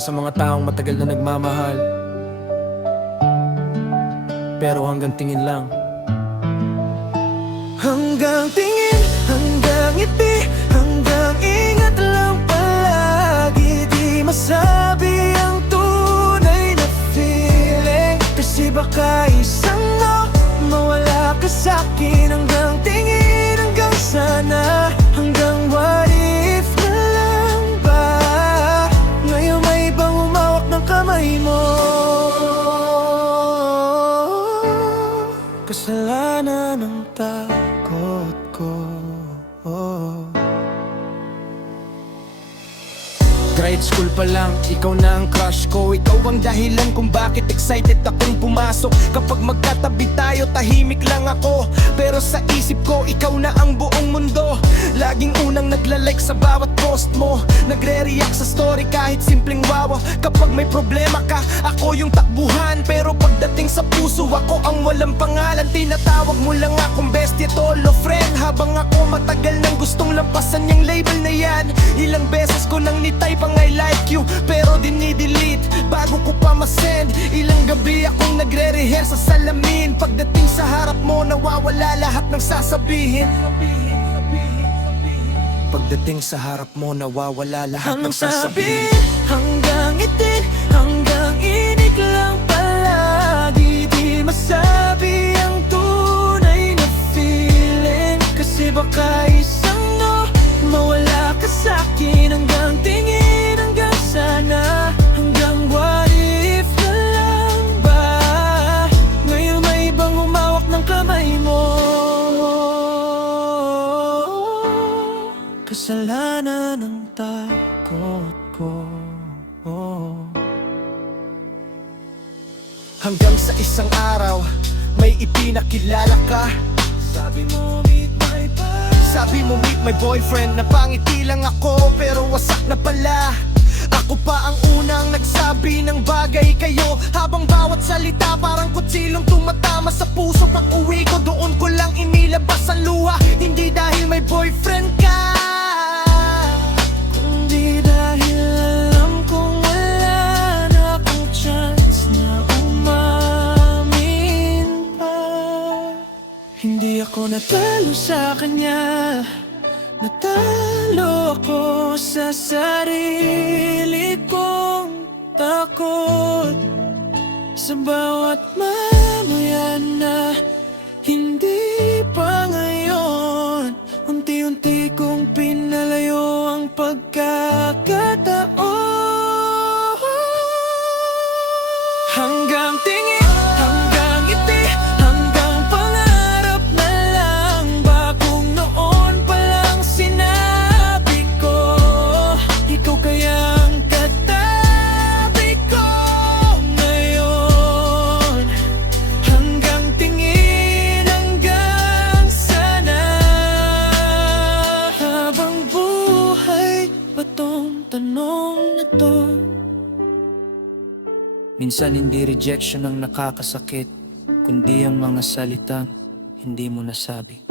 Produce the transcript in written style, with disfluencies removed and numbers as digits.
Para sa mga taong matagal na nagmamahal, pero hanggang tingin lang. Hanggang tingin, hanggang ngiti, hanggang ingat lang palagi. Di masabi ang tunay na feeling, kasi baka isang no, mawala ka sa'kin. Hanggang tingin, hanggang sana, hanggang what if na lang ba. Ngayon may ibang umawak ng kamay mo. Kasalanan ng takot ko. Grade school pa lang, ikaw na ang crush ko. Ikaw ang dahilan kung bakit excited akong pumasok. Kapag magkatabi tayo, tahimik lang ako, pero sa isip ko, ikaw na ang buong mundo. Laging unang naglalike sa bawat post mo, nagre-react sa story kahit simpleng wawa. Kapag may problema ka, ako yung takbuhan, pero pagdating sa puso, ako ang walang pangalan. Tinatawag mo lang akong bestie, tolo, friend, habang ako matagal nang gustong lampasan yung label na yan. Ilang beses ko nang nitype ang I like you, pero dinidelete bago ko pa masend. Ilang gabi akong nagre-rehearse sa salamin. Pagdating sa harap mo, nawawala lahat ng sasabihin. Pagdating sa harap mo, nawawala lahat ng sasabihin. Hanggang itin, hanggang inig lang palagi. Di masabi ang tunay na feeling, kasi baka isang no, mawala ka sa'kin. Hanggang tingin, hanggang sana, hanggang what if na lang ba. Ngayon may ibang umawak ng kamay mo. Kasalanan ng takot ko. Hanggang sa isang araw, may ipinakilala ka. Sabi mo meet my boy. Sabi mo meet my boyfriend. Napangiti lang ako, pero wasak na pala. Ako pa ang unang nagsabi ng bagay kayo, habang bawat salita parang kutsilong tumatama sa puso. Pag uwi ko, doon ko lang inilabas ang luha. Hindi dahil may boyfriend ka, kundi dahil alam kong wala na akong chance na umamin pa. Hindi ako natalo sa kanya, natalo ako sa sarili kong takot. Sa bawat mamaya na hindi pa ngayon, unti-unti kong pinalayo ang pagkakataon. Hanggang tingin, hanggang ngiti, hanggang pangarap na lang ba. Kung noon pa lang sinabi ko, ikaw kaya ang katabi ko ngayon. Hanggang tingin, hanggang sana, habang buhay pa tong tanong na to. minsan hindi rejection ang nakakasakit, kundi ang mga salitang hindi mo nasabi.